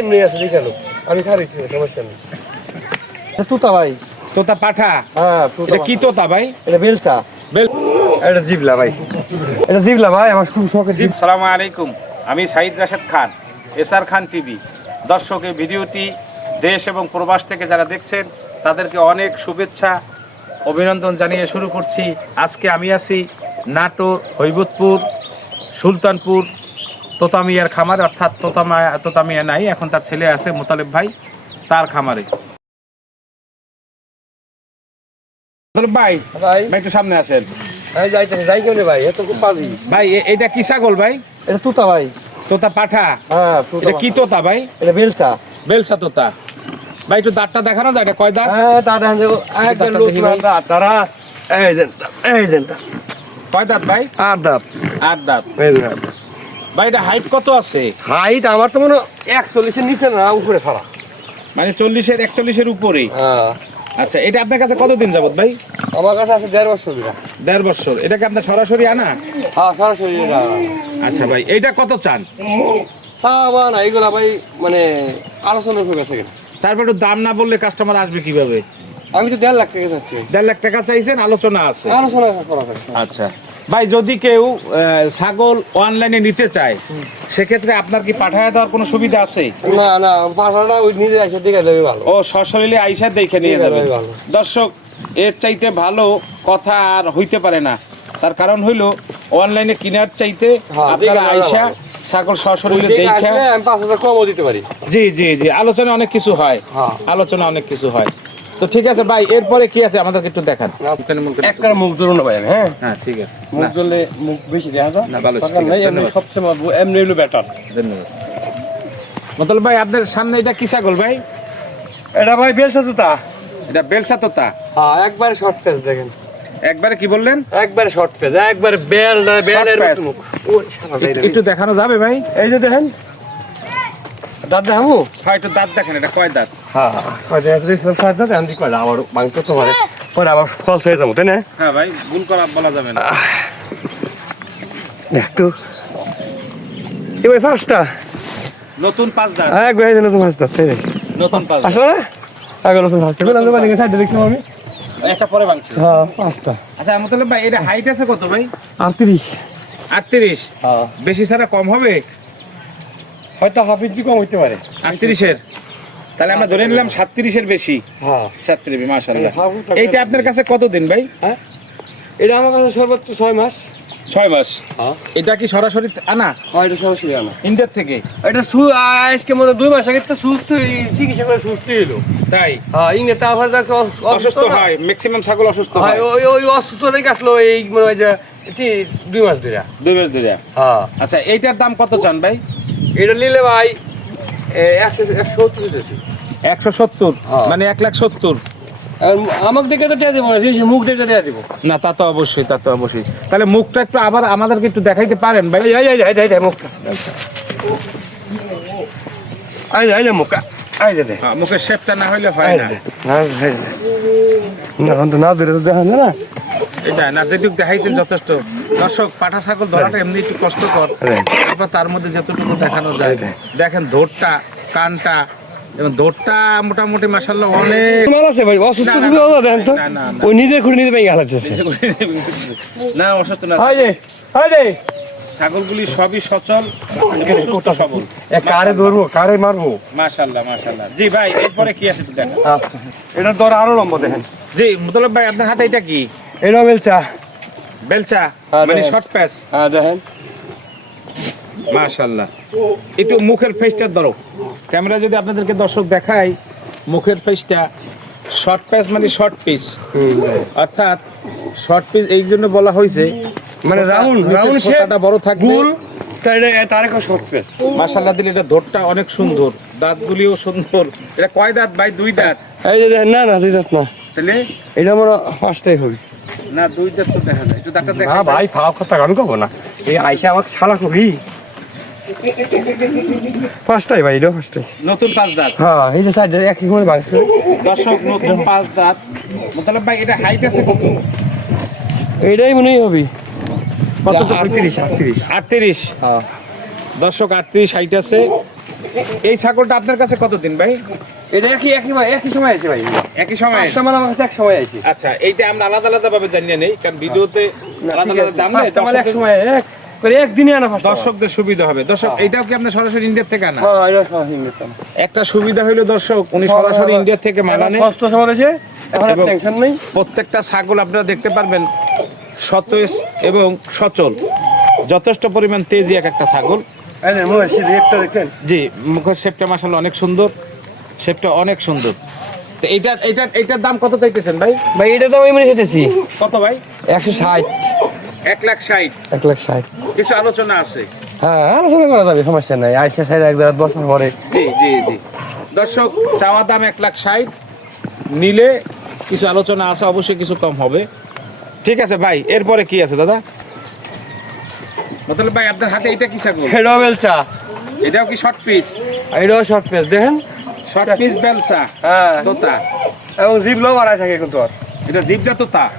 এমনি আছে দেখাল আমি খারিছি সমস্যা নেই। এটা ভাই। তোতা পাঠা? হ্যাঁ এটা কি তোতা ভাই? এটা বেলচা। বেল এটা জিবলা ভাই। এটা জিবলা ভাই আমার খুব শখের জি সালামু আলাইকুম। আমি সাইদ রাশেদ খান এসআর খান টিভি। দর্শক এই ভিডিওটি দেশ এবং প্রবাস থেকে যারা দেখছেন তাদেরকে অনেক শুভেচ্ছা অভিনন্দন জানিয়ে শুরু করছি। আজকে আমি আছি নাটোর হৈবতপুর সুলতানপুর তোতামিয়ার খামার অর্থাৎ তোতামিয়া তোতামিয়া নাই এখন তার ছেলে আছে মোতালেব ভাই তার খামারে। ভাই ভাই। ভাই একটু সামনে আসেন। আমি যাইতেছি যাই কেমনে ভাই এত পাজি ভাই এটা কি ছাগল ভাই? এটা তুতা ভাই। তোতা পাঠা? হ্যাঁ এটা কি তোতা ভাই? এটা বেলচা। বেলসা তোতা। ভাই একটু দাঁতটা দেখানো যায় এটা কয় দাঁত? হ্যাঁ তারা এই এই কয় দাঁত ভাই? আর দাঁত। আট দাঁত। এই ভাই এটা হাইট কত আছে? হাইট আমার তো মনে হয় একচল্লিশের নিচে না উপরে ছাড়া। মানে চল্লিশের একচল্লিশের উপরে হ্যাঁ। আচ্ছা এটা আপনার কাছে কতদিন যাবত ভাই? আমার কাছে আছে দেড় বছর দেড় বছর। এটাকে আপনার সরাসরি আনা? হ্যাঁ সরাসরি এটা। আচ্ছা ভাই এইটা কত চান? চাওয়া না এগুলা ভাই মানে আলোচনা হয়ে গেছে। তারপর একটু দাম না বললে কাস্টমার আসবে কীভাবে? আমি তো দেড় লাখ টাকা চাচ্ছি। দেড় লাখ টাকা চাইছেন আলোচনা আছে। আলোচনা করা আচ্ছা। ভাই যদি কেউ ছাগল অনলাইনে নিতে চায় সেক্ষেত্রে আপনার কি পাঠায় দেওয়ার কোনো সুবিধা আছে? না না পাঠাটা ওই নিজে এসে দেখে দেবে ভালো। ও সশরীরে আইসা দেখে নিয়ে যাবে। দর্শক এর চাইতে ভালো কথা আর হইতে পারে না। তার কারণ হইল অনলাইনে কেনার চাইতে হ্যাঁ, আপনারা আইসা ছাগল সশরীরে দেখে দেখা আসলে আমি পাঁচ হাজার কমও দিতে পারি। জি জি জি আলোচনা অনেক কিছু হয়। হ্যাঁ। আলোচনা অনেক কিছু হয়। তো ঠিক আছে ভাই এরপরে কি আছে আমাদেরকে একটু দেখান। এখানে মুখে- মুখ ধরুন না ভাই হ্যাঁ? হ্যাঁ ঠিক আছে। মুখ না, ধরলে মুখ বেশি দেখা যায়। না, ভালো, দরকার ঠিক আছে, নেই, এমনি ধন্যবাদ। সবচেয়ে এমনি হলো বেটার ধন্যবাদ। মতল ভাই আপনার সামনে এটা কি ছাগল ভাই? এটা ভাই বেলসা জুতা। এটা বেলসা তোতা? হ্যাঁ একবারে শর্ট পেজ দেখেন। একবারে কি বললেন? একবারে শর্ট পেজ একবারে বেল বেলের। মুখ। একটু দেখানো যাবে ভাই? এই যে দেখেন দাঁত দেখাবো হ্যাঁ একটু দাঁত দেখেন এটা কয় দাঁত? হ্যাঁ। আছে দেখছিলাম সাত দাঁত আমি কয়টা আবার মাংস তো পারে পরে আবার ফল ছেড়ে যাব তাই না? হ্যাঁ ভাই ভুল করা বলা যাবে না। একটু এবার পাঁচটা নতুন পাঁচ দাঁত। এক ভাই নতুন পাঁচ দাঁত তাই নতুন পাঁচ দাঁত। আসলে না। আগে নতুন পাঁচটা বললাম তো বাড়ি সাইডে দেখছিলাম আমি একটা পরে ভাঙছে হ্যাঁ পাঁচটা আচ্ছা মতলব ভাই এটা হাইট আছে কত ভাই? আটত্রিশ। আটত্রিশ? হ্যাঁ। বেশি ছাড়া কম হবে? হয়তো হাফ ইঞ্চি কম হইতে পারে। আটত্রিশের। তাহলে আমরা ধরে নিলাম সাতত্রিশের বেশি। হ্যাঁ। সাতত্রিশ মাসাল্লাহ এইটা আপনার কাছে কতদিন ভাই? হ্যাঁ? এটা আমার কাছে সর্বোচ্চ ছয় মাস। ছয় মাস। হ্যাঁ। এটা কি সরাসরি আনা? হ্যাঁ এটা সরাসরি আনা। ইন্ডিয়ার থেকে? এটা সু আজকে মনে দুই মাস আগে তো সুস্থ চিকিৎসা করে সুস্থ এলো তাই? হ্যাঁ ইংরে তারপর অসুস্থ হয় ম্যাক্সিমাম ছাগল অসুস্থ হয় হয়। ওই ওই অসুস্থতাই কাটলো এই মনে হয় যে দুই মাস ধরে। দুই মাস ধরে। হ্যাঁ। আচ্ছা এইটার দাম কত চান ভাই? এটা নিলে ভাই একশো একশো সত্তর দিতেছি। একশো সত্তর? হ্যাঁ। মানে এক লাখ সত্তর? আমাকে দেখে তো টিয়া দিব না জিনিস মুখ দেখে টিয়া দিব। না তা তো অবশ্যই তা তো অবশ্যই। তাহলে মুখটা একটু আবার আমাদেরকে একটু দেখাইতে পারেন ভাই। এই এই এই এই এই এই মুখটা। এই যে, এই যে মুখটা। এই দে হ্যাঁ, মুখের শেপটা না হইলে হয় না। হ্যাঁ। না এখন তো না ধরে তো দেখা না। এটা না যেটুকু দেখাইছেন যথেষ্ট। দর্শক পাঠা ছাগল ধরাটা এমনি একটু কষ্টকর। হ্যাঁ। তারপর তার মধ্যে যতটুকু দেখানো যায়। দেখেন। ধোরটা কানটা এবং মোটামুটি মাসাল্লাহ অনেক মাল আছে ভাই অসুস্থ না, না, তুমি না, ওরা তো। ওই নিজের খুঁড়ে নিজে ভেঙে হালাচ্ছে না অসুস্থ না। হাই যে হাই যে ছাগলগুলি সবই সচল সবল। কারে ধরবো কারে মারবো? মাশাল্লাহ মাশাল্লাহ জি ভাই এরপরে কি আছে দেখেন। এটা দর আরও লম্বা দেখেন। জি মুতলব ভাই আপনার হাতে এটা কি? এটা বেলচা। বেলচা হ্যাঁ, মানে শর্ট প্যাচ হ্যাঁ দেখেন। মাশাল্লাহ একটু মুখের ফেসটা ধরো। ক্যামেরা যদি আপনাদেরকে দর্শক দেখায় মুখের ফেসটা শর্ট প্যাচ মানে শর্ট পিস অর্থাৎ শর্ট পিস এই জন্য বলা হয়েছে মানে রাউন্ড রাউন্ড শেপ ফোঁটাটা বড় থাকবে। তাই তার একটা শর্ট পেস মাশাল্লাহ দিলে এটা ধোরটা অনেক সুন্দর দাঁতগুলিও সুন্দর। এটা কয় দাঁত ভাই? দুই দাঁত? এই না না দুই দাঁত না। তাহলে? এটা আমার পাঁচটাই হবে। না দুই দাঁত তো দেখা যায়। একটু দাঁতটা দেখা ভাই ফাও কথা কব না। এই আইসা আমাকে শালা করি। পাঁচটাই ভাই এটা পাঁচটাই নতুন পাঁচ দাঁত। হ্যাঁ এই যে সাইড এক ভাঙছে দর্শক নতুন পাঁচ দাঁত। মোতালেব ভাই এটা হাইট আছে কত? এইটাই মনে হবে। কত আটত্রিশ। আটত্রিশ। হ্যাঁ। দর্শক আটত্রিশ হাইট আছে। এই ছাগলটা আপনার কাছে কতদিন ভাই? এটা একই একই একই সময় আছে ভাই। একই সময়? কাস্টমার আমার কাছে এক সময় আছে। আচ্ছা এইটা আমরা আলাদা আলাদা ভাবে জানিয়ে নেই কারণ ভিডিওতে আলাদা আলাদা জানলে এক সময় এক। করে একদিনই আনা ফার্স্ট দর্শকদের সুবিধা হবে। দর্শক এইটাও কি আপনার সরাসরি ইন্ডিয়া থেকে আনা? হ্যাঁ এটা সব হিন্দুস্তান একটা সুবিধা হইল দর্শক উনি সরাসরি ইন্ডিয়া থেকে মানানে ষষ্ঠ সময় আছে এখন টেনশন নেই। প্রত্যেকটা ছাগল আপনারা দেখতে পারবেন সতেজ এবং সচল। যথেষ্ট পরিমাণ তেজি এক একটা ছাগল। হয় জি মুখের শেপটা মাসাল অনেক সুন্দর শেপটা অনেক সুন্দর। তো এইটা এইটা এইটার দাম কত চাইতেছেন ভাই? ভাই এটা তো আমি মনে খেতেছি কত ভাই? একশো ষাট। এক লাখ ষাট। এক লাখ ষাট। কিছু আলোচনা আছে? হ্যাঁ আলোচনা করা যাবে সমস্যা নাই। আইসা ষাট এক রাত বছর পরে। জি জি জি। দর্শক চাওয়া দাম এক লাখ ষাট। নিলে কিছু আলোচনা আছে অবশ্যই কিছু কম হবে। ঠিক আছে ভাই এরপরে কি আছে দাদা? মতলব ভাই আপনার হাতে এটা কি ছাগল? এটাও বেলচা। এটাও কি শর্ট পিস এটাও শর্ট পেস দেখেন। শর্ট পিস বেলসা হ্যাঁ। তোতা। এবং জিবলাও বাড়ায় থাকে কিন্তু আর। এটা জিপটা তোতা?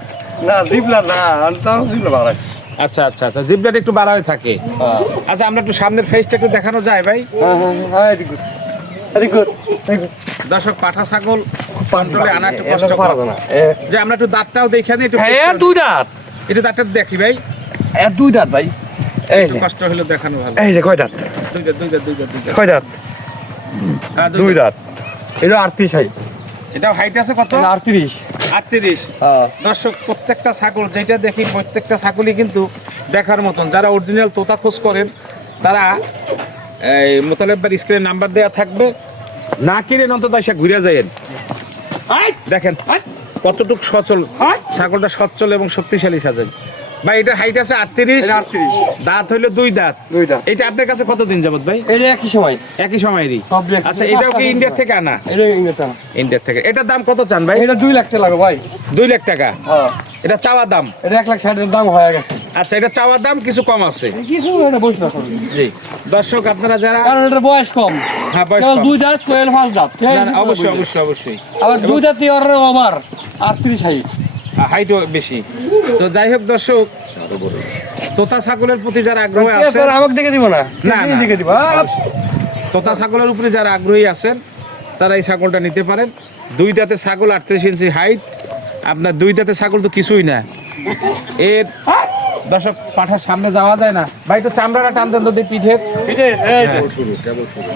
না জিবলা না তাও জিবলা বাড়ায় আচ্ছা আচ্ছা আচ্ছা জিপটা একটু বাড়া হয়ে থাকে। হ্যাঁ। আচ্ছা আমরা একটু সামনের ফেসটা একটু দেখানো যায় ভাই? দর্শক পাঠা ছাগল কন্ট্রোলে আনা একটু কষ্ট না। যে আমরা একটু দাঁতটাও দেখে নিই একটু হ্যাঁ দুই দাঁত। একটু দাঁতটা দেখি ভাই। দুই দাঁত ভাই। এই কষ্ট হলে দেখানো ভালো। এই যে কয় দাঁত? দুই দাঁত দুই দাঁত দুই দাঁত দুই দাঁত। কয় দাঁত? হ্যাঁ, দুই দাঁত। এটা আটত্রিশ হাই এটাও হাইট আছে কত? আটত্রিশ। আটত্রিশ। হ্যাঁ। দর্শক প্রত্যেকটা ছাগল যেটা দেখি প্রত্যেকটা ছাগলই কিন্তু দেখার মতন। যারা অরিজিনাল তোতা খোঁজ করেন তারা এই মোতালেব্বার স্ক্রিনে নাম্বার দেওয়া থাকবে। না কিনে অন্তত এসে ঘুরে যায়েন দেখেন কতটুক সচল ছাগলটা সচ্ছল এবং শক্তিশালী সাজেন ভাই এটা হাইট আছে আটত্রিশ। আটত্রিশ। দাঁত হইল দুই দাঁত। দুই দাঁত। এটা আপনার কাছে কতদিন যাবত ভাই? এটা একই সময়। একই সময়েরই। আচ্ছা এটাও কি ইন্ডিয়া থেকে আনা? এটা ইন্ডিয়া থেকে। এটার দাম কত চান ভাই? এটা দুই লাখ টাকা ভাই। দুই লাখ টাকা? হ্যাঁ। এটা চাওয়া দাম? এটা এক লাখ ষাটের দাম হয়ে গেছে। আচ্ছা এটা চাওয়া দাম কিছু কম আছে? কিছু বসে জি। দর্শক আপনারা যারা কারণ এটার বয়স কম। হ্যাঁ বয়স কম। দুই দাঁত কোয়েল পাঁচ দাঁত। অবশ্যই অবশ্যই অবশ্যই। আবার দুই দাঁত ওর ওভার আটত্রিশ হাইট হাইটও বেশি। তো যাই হোক দর্শক তোতা ছাগলের প্রতি যারা আগ্রহ আছে আমাকে দেখে দিব না। না, দেখে। দিব তোতা ছাগলের উপরে যারা আগ্রহী আছেন তারা এই ছাগলটা নিতে পারেন। দুই দাঁতে ছাগল আটত্রিশ ইঞ্চি হাইট আপনার দুই দাঁতে ছাগল তো কিছুই না। এর দর্শক পাঠার সামনে যাওয়া যায় না। ভাই একটু চামড়াটা টানতেন তো দিয়ে পিঠের এই যে, এই যে,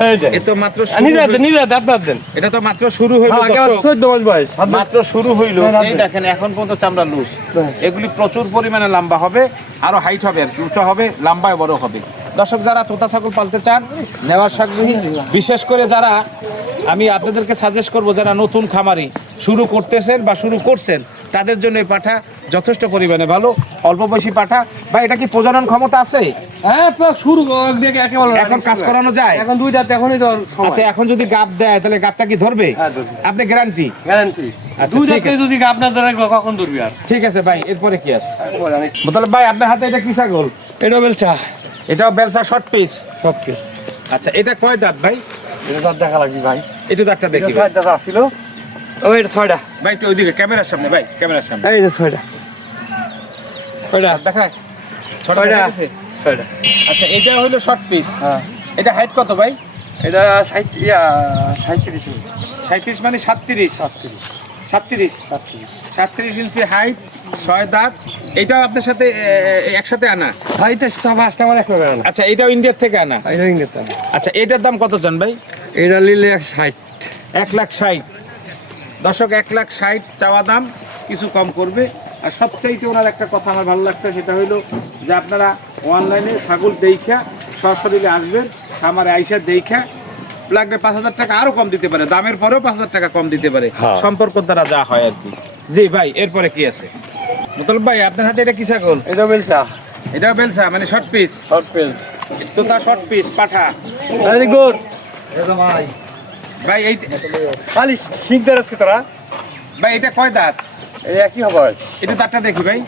এই যে। তো মাত্র নিজে নিজে আপনার দেন। এটা তো মাত্র শুরু হইল হ্যাঁ, কেবল দর্শক চোদ্দ মাস বয়স, মাত্র শুরু হইল। হ্যাঁ, এই দেখেন এখন পর্যন্ত চামড়া লুজ হ্যাঁ। এগুলি প্রচুর পরিমাণে লম্বা হবে আরও হাইট হবে আর কি উঁচু হবে লম্বায় বড় হবে। দর্শক যারা তোতা ছাগল পালতে চান নেওয়ার সাগ্রহী বিশেষ করে যারা আমি আপনাদেরকে সাজেস্ট করব যারা নতুন খামারি শুরু করতেছেন বা শুরু করছেন তাদের জন্য এই পাঠা যথেষ্ট পরিমাণে ভালো। অল্প বয়সী পাঠা। বা এটা কি প্রজনন ক্ষমতা আছে? হ্যাঁ, শুরু দেখে একেবারে এখন কাজ করানো যায়? এখন দুই দাঁত, এখনই সময়। আচ্ছা এখন যদি দেয় তাহলে কি ধরবে? হ্যাঁ, আপনি গ্যারান্টি। আচ্ছা, দুই ঠিক দাঁতে যদি আপনার দ্বারা কখন ধরবি আর? ঠিক আছে ভাই এরপরে কি আছে? মোতালেব ভাই আপনার হাতে এটা কি ছাগল? এটা বেলচা। এটাও বেলসা শর্ট পিস সব কেস আচ্ছা এটা কয় দাঁত ভাই? এটা দাঁত দেখা লাগবে ভাই। এটা দাঁতটা দেখি দাঁত ছয়টা। ভাই ওইদিকে ক্যামেরার সামনে ভাই ক্যামেরার সামনে। এই যে ছয়টা। ছয়টা। দেখা ছোট ছয়টা আচ্ছা এটা হলো শর্ট পিস হ্যাঁ। এটা হাইট কত ভাই? এটা ষাট সাঁত্রিশ সাঁত্রিশ মানে সাতত্রিশ। সাতত্রিশ। সাতত্রিশ। সাতত্রিশ। সাতত্রিশ ইঞ্চি হাইট ছয় দাঁত। এটাও আপনার সাথে একসাথে আনা? পাঁচটা আমার এক টাকা না আচ্ছা এটাও ইন্ডিয়ার থেকে আনা? এটা ইংরেজি আচ্ছা এটার দাম কত চান ভাই? এটা নিলে এক ষাট। এক লাখ ষাট। দর্শক এক লাখ ষাট চাওয়া দাম কিছু কম করবে। আর সবচাইতে ওনার একটা কথা আমার ভালো লাগছে সেটা হইল যে আপনারা অনলাইনে ছাগল দেখা সরাসরি আসবেন খামারে আইসা দেখা লাগবে পাঁচ হাজার টাকা আরও কম দিতে পারে দামের পরেও পাঁচ হাজার টাকা কম দিতে পারে হ্যাঁ। সম্পর্ক দ্বারা যা হয় আর কি। জি ভাই এরপরে কি আছে? মুতলব ভাই আপনার হাতে এটা কি ছাগল? এটা বেলচা। এটাও বেলসা মানে শর্ট পিস? Short piece. তো তা শর্ট পিস পাঠা। ভেরি গুড ভাই। এই খালি শিখদার আজকে তোরা ভাই এটা কয় দাঁত এই একই খবর এটা দাঁতটা দেখি ভাই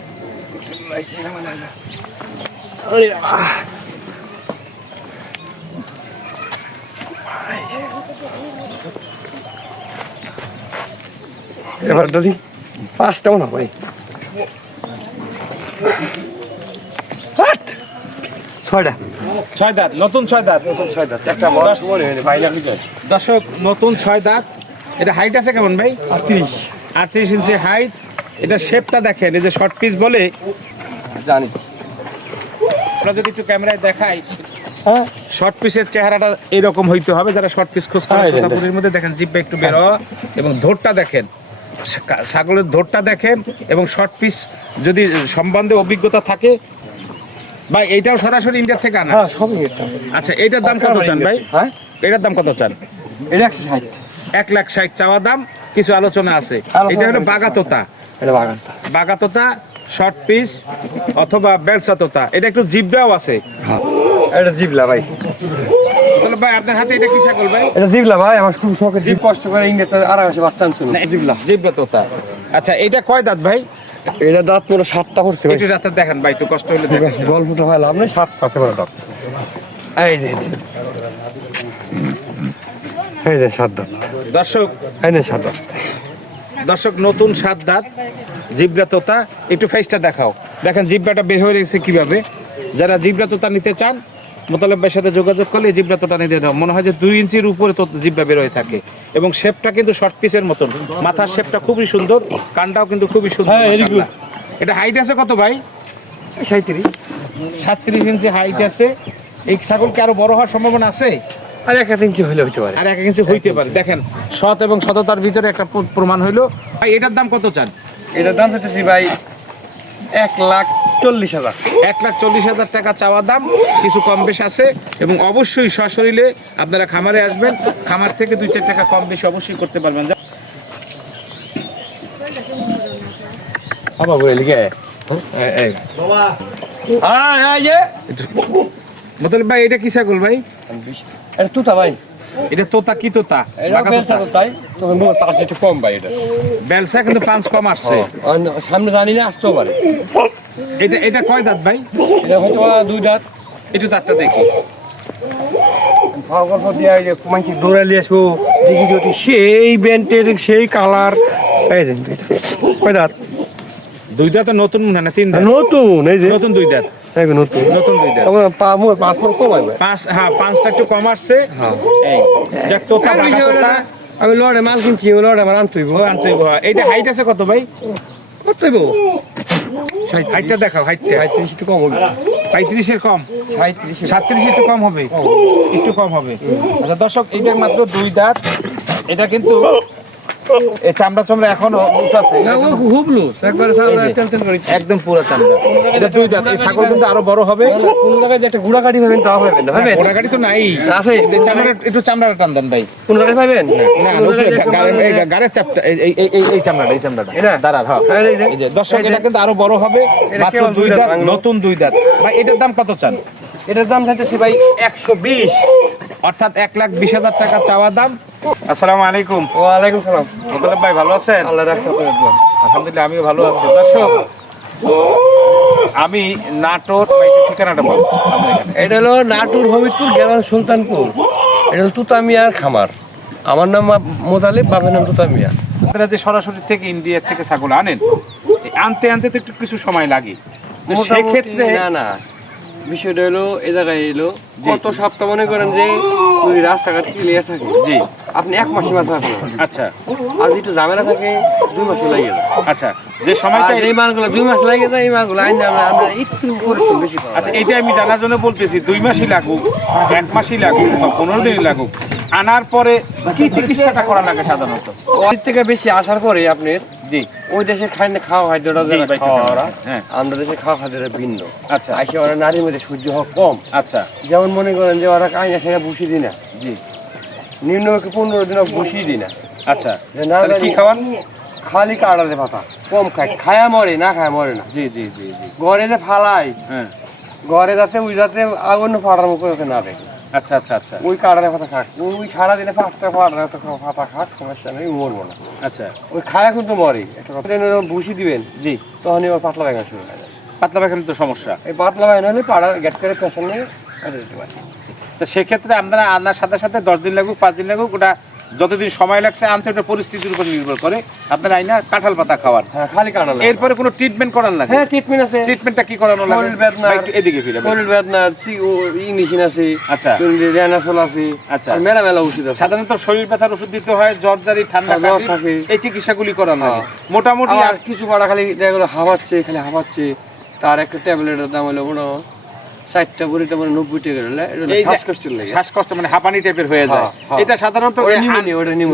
এবার দাদি পাঁচটা মনে হয় ভাই হাট ছয়টা। ছয় দাঁত নতুন ছয় দাঁত নতুন ছয় দাঁত। একটা দর্শক নতুন ছয় দাঁত। এটা হাইট আছে কেমন ভাই? আটত্রিশ। আটত্রিশ ইঞ্চি হাইট এটা শেপটা দেখেন এই যে শর্ট পিস বলে। জানি। আমরা যদি একটু ক্যামেরায় দেখাই হ্যাঁ। শর্ট পিসের চেহারাটা এরকম হইতে হবে যারা শর্ট পিস খোঁজ করে হ্যাঁ, মধ্যে দেখেন জিপটা একটু বের হওয়া এবং ধোরটা দেখেন। ছাগলের ধোরটা দেখেন এবং শর্ট পিস যদি সম্বন্ধে অভিজ্ঞতা থাকে ভাই এটাও সরাসরি ইন্ডিয়া থেকে আনা? হ্যাঁ সবই এটা। আচ্ছা এটার দাম কত চান ভাই? হ্যাঁ? এটার দাম কত চান? এটা একশো ষাট। এক লাখ ষাট চাওয়া দাম কিছু আলোচনা আছে। এটা হলো। বাগাতোতা। বাগানটা বাগাতোতা। শর্ট পিস অথবা বেলসা তোতা। এটা একটু জিব্রাও আছে। এটা জিবলা ভাই। তাহলে ভাই আপনার হাতে এটা কি ছাগল ভাই? এটা জিবলা ভাই আমার খুব শখের জিপ কষ্ট করে ইংরেজি আড়াইশো বাচ্চা আনছিল জিবলা জিব্রা তোতা। আচ্ছা এটা কয় দাঁত ভাই? এটা দাঁত পুরো সাতটা করছে একটু দেখেন ভাই একটু কষ্ট হলে দেখেন। গল্পটা হয় লাভ নেই সাতটা আছে বড় দাঁত এই যে এই যে। সাত দাঁত। দর্শক এই যে সাত দাঁত। দর্শক নতুন সাত দাঁত জিব্রা তোতা একটু ফেসটা দেখাও। দেখেন জিব্রাটা বের হয়ে গেছে কীভাবে? যারা জিব্রা তোতা নিতে চান মোতালেব ভাইয়ের সাথে যোগাযোগ করলে জিব্রা তোতা নিতে মনে হয় যে দুই ইঞ্চির উপরে তো জিব্রা বের হয়ে থাকে। এবং শেপটা কিন্তু শর্ট পিসের মতন। মাথার শেপটা খুবই সুন্দর কানটাও কিন্তু খুবই সুন্দর হ্যাঁ। এটা হাইট আছে কত ভাই? সাঁত্রিশ সাতত্রিশ ইঞ্চি হাইট আছে। এই ছাগল কি আরও বড় হওয়ার সম্ভাবনা আছে? আর এক এক ইঞ্চি হইলে হইতে পারে। আর এক ইঞ্চি হইতে পারে। দেখেন সৎ এবং সততার ভিতরে একটা প্রমাণ হইল। ভাই এটার দাম কত চান? এটার দাম চাইতেছি ভাই এক লাখ চল্লিশ হাজার। এক লাখ চল্লিশ হাজার টাকা চাওয়া দাম কিছু কম বেশ আছে এবং অবশ্যই সশরীরে আপনারা খামারে আসবেন খামার থেকে দুই চার টাকা কম বেশি অবশ্যই করতে পারবেন। যা- আবার বলে লিখে। এই হ্যাঁ এই ভাই এটা কি ছাগল ভাই? এটা তুতা ভাই। এটা তোতা কি তোতা? তবে মোর একটু কম ভাই এটা। বেলসা কিন্তু পাঁচ কম আসছে। সামনে জানি না আসতেও পারে। এটা এটা কয় দাঁত ভাই? এটা হয়তো দুই দাঁত। একটু দাঁতটা দেখি। গল্প দিয়া যে আসো সেই সেই কালার। কয় দাঁত? দুই দাঁত নতুন মনে না তিন দাঁত? নতুন এই যে। নতুন দুই দাঁত। নতুন। নতুন পা মোর পাঁচ কম আসবে পাঁচ হ্যাঁ পাঁচটা একটু কম আসছে। এই যাক তোতা বাঁকা তোতা। আমি লড়ে মাল কিনছি লড়ে আমার আনতে হইব। ও আনতে হইব, হ্যাঁ। এইটা হাইট আছে কত ভাই? কতইব হাইটটা দেখাও হাইটটা সাঁত্রিশ একটু কম হবে। পঁয়ত্রিশের কম? সাঁত্রিশ সাতত্রিশ একটু কম হবে? একটু কম হবে। আচ্ছা দর্শক এইটার মাত্র দুই দাঁত। এটা কিন্তু এই চামড়া চামড়া এখনও লুজ আছে। খুব লুজ একবার করি একদম পুরো চামড়া। এটা দুই দাঁত। এই ছাগল কিন্তু আরও বড় হবে। কোন জায়গায় যে একটা গুড়া কাটি পাবেন তাও পাবেন না। পাবেন? ঘোড়া গাড়ি তো নাই। আছে। এই চামড়া একটু চামড়াটা টান দেন ভাই। কোন পাবেন? না গাড়ির- চাপটা এই এই এই চামড়াটা এই চামড়াটা? দাঁড়ার হ্যাঁ হ্যাঁ, এই যে। দর্শক এটা কিন্তু আরও বড় হবে। মাত্র দুই দাঁত নতুন দুই দাঁত। ভাই এটার দাম কত চান? এটার দাম চাইতেছি ভাই একশো বিশ। অর্থাৎ এক লাখ বিশ হাজার টাকা চাওয়া দাম। আসসালামু আলাইকুম। ওয়ালাইকুম সালাম। মোতালেব ভাই ভালো আছেন? আল্লাহ রাখছে আলহামদুলিল্লাহ আমিও ভালো আছি। দর্শক আমি নাটোর ঠিকানাটা বল। এটা হলো নাটুর হবিবপুর গেলাম সুলতানপুর। এটা হলো তুতামিয়ার খামার। আমার নাম মোতালিব বাপের নাম তুতামিয়া। আপনারা যে সরাসরি থেকে ইন্ডিয়ার থেকে ছাগল আনেন আনতে আনতে তো একটু কিছু সময় লাগে। তো সেক্ষেত্রে না না। বিষয়টা হলো এ জায়গায় এলো। কত সপ্তাহ মনে করেন যে যদি রাস্তাঘাট ক্লিয়ার থাকে? জি। আপনি এক মাসের মাথা রাখেন আচ্ছা। আর একটু ঝামেলা থাকে দুই মাসে লাগে যায় আচ্ছা যে সময়টা এই মালগুলো দুই মাস লাগে যায় এই মালগুলো আইন আমরা আমরা একটু পরিশ্রম বেশি আচ্ছা এটা আমি জানার জন্য বলতেছি দুই মাসই লাগুক এক মাসই লাগুক বা পনেরো দিনই লাগুক। আনার পরে কি চিকিৎসাটা করা লাগে সাধারণত? ওই থেকে বেশি আসার পরে আপনার জি। ওই দেশে খাই না খাওয়া খাদ্যটা যারা খাওয়া ওরা হ্যাঁ। আমরা দেশে খাওয়া খাদ্যটা ভিন্ন। আচ্ছা। আইসে ওরা নারীর মধ্যে সহ্য হওয়া কম। আচ্ছা। যেমন মনে করেন যে ওরা কাইনা খেয়ে বসি দিই না। জি। নিম্ন পনেরো দিন বসিয়ে দিই না। আচ্ছা। যে না কি খাওয়ান? খালি কাড়াতে পাতা কম খায়। খায়া মরে না খায় মরে না। জি জি জি জি। ঘরে যে ফালাই হ্যাঁ। ঘরে যাতে ওই যাতে আগুন ফাটার মুখে না দেখে। আচ্ছা আচ্ছা আচ্ছা। ওই কাটারে পাতা খাক ওই সারাদিনে পাঁচটা ফাটার পাতা খাক সমস্যা নেই মরবো না। আচ্ছা। ওই খায় কিন্তু মরে। একটা কথা। বসি দিবেন জি। তখনই ওর পাতলা বাগান শুরু হয়ে যায়। পাতলা পায়খানা তো সমস্যা। এই পাতলা বাগান হলে পাড়ার গেট করে পেশেন্ট নিয়ে পারে। তো সেক্ষেত্রে আপনারা আনার সাথে সাথে দশ দিন লাগুক পাঁচ দিন লাগুক ওটা যতদিন সময় লাগছে আনতে ওটা পরিস্থিতির উপর নির্ভর করে আপনার আইনা কাঁঠাল পাতা খাওয়ার হ্যাঁ খালি কাটাল এরপরে কোনো ট্রিটমেন্ট করার লাগে হ্যাঁ ট্রিটমেন্ট আছে ট্রিটমেন্টটা কি করানো লাগে শরীর বেদনা একটু এদিকে ফিরে। শরীর বেদনা ইংলিশিন আছে আচ্ছা। রেনাসল আছে আচ্ছা। আর মেলা মেলা ওষুধ আছে সাধারণত শরীর ব্যথার ওষুধ দিতে হয় জ্বর জারি ঠান্ডা হ্যাঁ, জ্বর কাশি, থাকে। এই চিকিৎসাগুলি করানো লাগে হ্যাঁ। মোটামুটি আর কিছু পাড়া খালি দেখা গেলো হাওয়াচ্ছে খালি হাওয়াচ্ছে তার একটা ট্যাবলেটের দাম হলো মনে হয় চারটা বড়িটা মানে নব্বই টাকা শ্বাসকষ্টের লাগে। শ্বাসকষ্ট মানে হাঁপানি টাইপের হয়ে যায়। হ্যাঁ, হ্যাঁ। এটা সাধারণত।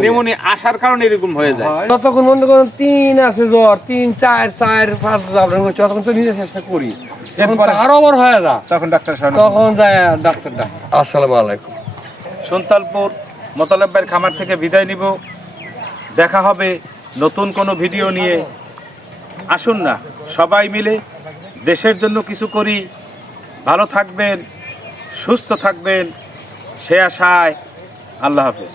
নিউমোনিয়া আসার কারণে এরকম হয়ে যায়। হয়। যতক্ষণ মনে করুন তিন আছে জ্বর তিন চার চার পাঁচ ততক্ষণ তো নিজে চেষ্টা করি এখন এরপরে- তার হয়ে তখন ডাক্তার সাহেব তখন যায় ডাক্তার ডাক্তার আসসালামু আলাইকুম। সুলতানপুর মোতালেব্বের খামার থেকে বিদায় নিব। দেখা হবে নতুন কোনো ভিডিও নিয়ে। আসুন না সবাই মিলে দেশের জন্য কিছু করি। ভালো থাকবেন সুস্থ থাকবেন। সে আশায় আল্লাহ হাফেজ।